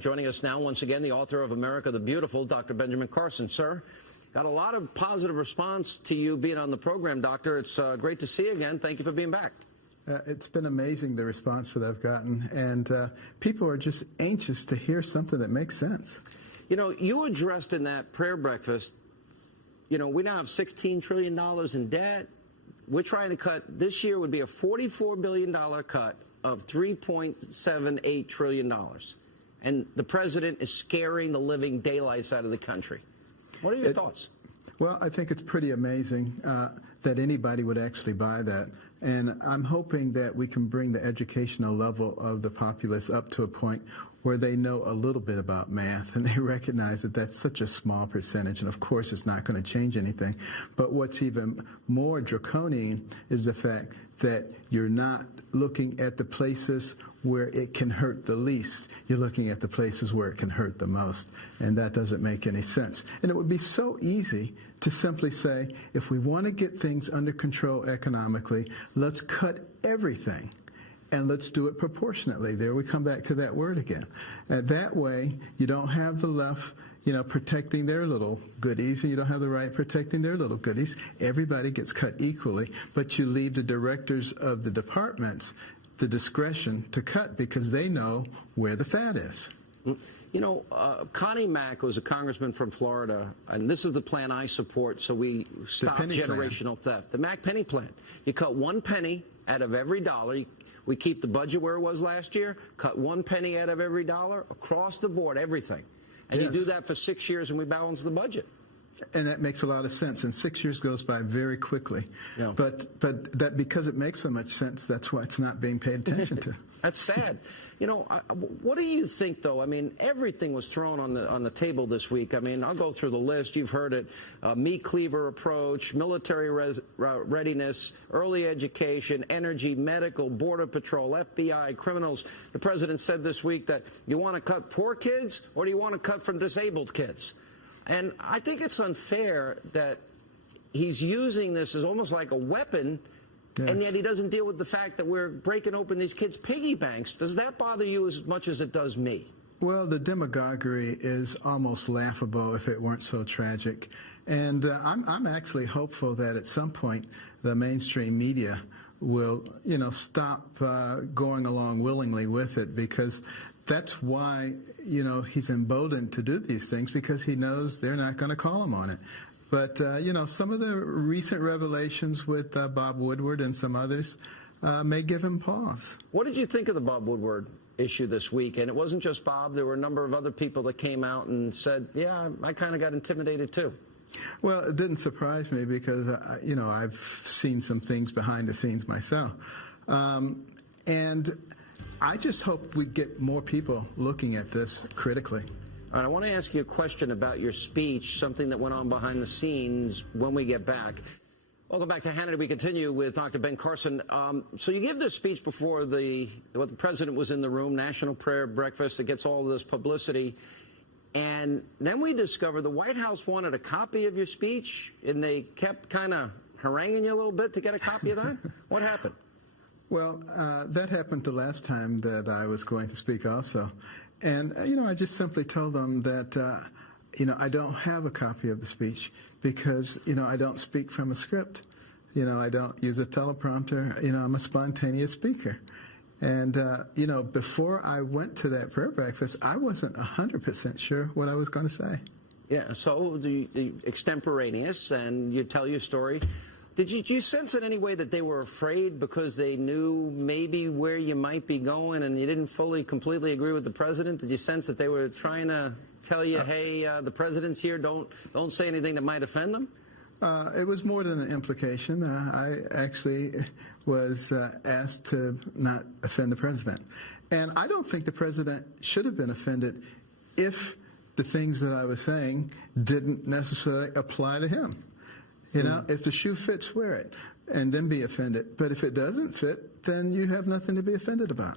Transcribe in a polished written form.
Joining us now, once again, the author of America the Beautiful, Dr. Benjamin Carson. Sir, got a lot of positive response to you being on the program, Doctor. It's great to see you again. Thank you for being back. It's been amazing, the response that I've gotten, and people are just anxious to hear something that makes sense. You know, you addressed in that prayer breakfast, you know, we now have $16 trillion in debt. We're trying to cut, this year would be a $44 billion cut of $3.78 trillion. And the president is scaring the living daylights out of the country. What are your thoughts? Well, I think it's pretty amazing that anybody would actually buy that. And I'm hoping that we can bring the educational level of the populace up to a point where they know a little bit about math and they recognize that that's such a small percentage. And of course, it's not going to change anything. But what's even more draconian is the fact that you're not looking at the places where it can hurt the least. You're looking at the places where it can hurt the most. And that doesn't make any sense. And it would be so easy to simply say, if we want to get things under control economically, let's cut everything. And let's do it proportionately. There we come back to that word again. And that way, you don't have the left, you know, protecting their little goodies, and you don't have the right protecting their little goodies. Everybody gets cut equally, but you leave the directors of the departments the discretion to cut because they know where the fat is. You know, Connie Mack was a congressman from Florida, and this is the plan I support, so we stop generational theft. The Mack penny plan. You cut 1 penny out of every dollar. We keep the budget where it was last year, cut 1 penny out of every dollar, across the board, everything. And you do that for 6 years and we balance the budget. And that makes a lot of sense. And 6 years goes by very quickly. Yeah. But that because it makes so much sense, that's why it's not being paid attention to. That's sad. You know, what do you think, though? I mean, everything was thrown on the table this week. I mean, I'll go through the list. You've heard it. Meat cleaver approach, military readiness, early education, energy, medical, border patrol, FBI, criminals. The president said this week that you want to cut poor kids or do you want to cut from disabled kids? And I think it's unfair that he's using this as almost like a weapon. Yes. And yet he doesn't deal with the fact that we're breaking open these kids' piggy banks. Does that bother you as much as it does me? Well, the demagoguery is almost laughable if it weren't so tragic. And I'm actually hopeful that at some point the mainstream media will, you know, stop going along willingly with it, because that's why, you know, he's emboldened to do these things, because he knows they're not going to call him on it. But, you know, some of the recent revelations with Bob Woodward and some others may give him pause. What did you think of the Bob Woodward issue this week? And it wasn't just Bob. There were a number of other people that came out and said, yeah, I kind of got intimidated too. Well, it didn't surprise me because, you know, I've seen some things behind the scenes myself. And I just hope we get more people looking at this critically. All right, I want to ask you a question about your speech, something that went on behind the scenes when we get back. Welcome back to Hannity. We continue with Dr. Ben Carson. So you gave this speech before the president was in the room, National Prayer Breakfast. It gets all of this publicity. And then we discovered the White House wanted a copy of your speech, and they kept kind of haranguing you a little bit to get a copy of that. What happened? Well, that happened the last time that I was going to speak also. And, you know, I just simply told them that, you know, I don't have a copy of the speech because, you know, I don't speak from a script. You know, I don't use a teleprompter. You know, I'm a spontaneous speaker. And, you know, before I went to that prayer breakfast, I wasn't 100% sure what I was going to say. Yeah, so the extemporaneous, and you tell your story. Did you sense in any way that they were afraid because they knew maybe where you might be going and you didn't completely agree with the president? Did you sense that they were trying to tell you, hey, the president's here, don't say anything that might offend them? It was more than an implication. I actually was asked to not offend the president. And I don't think the president should have been offended if the things that I was saying didn't necessarily apply to him. You know, if the shoe fits, wear it, and then be offended. But if it doesn't fit, then you have nothing to be offended about.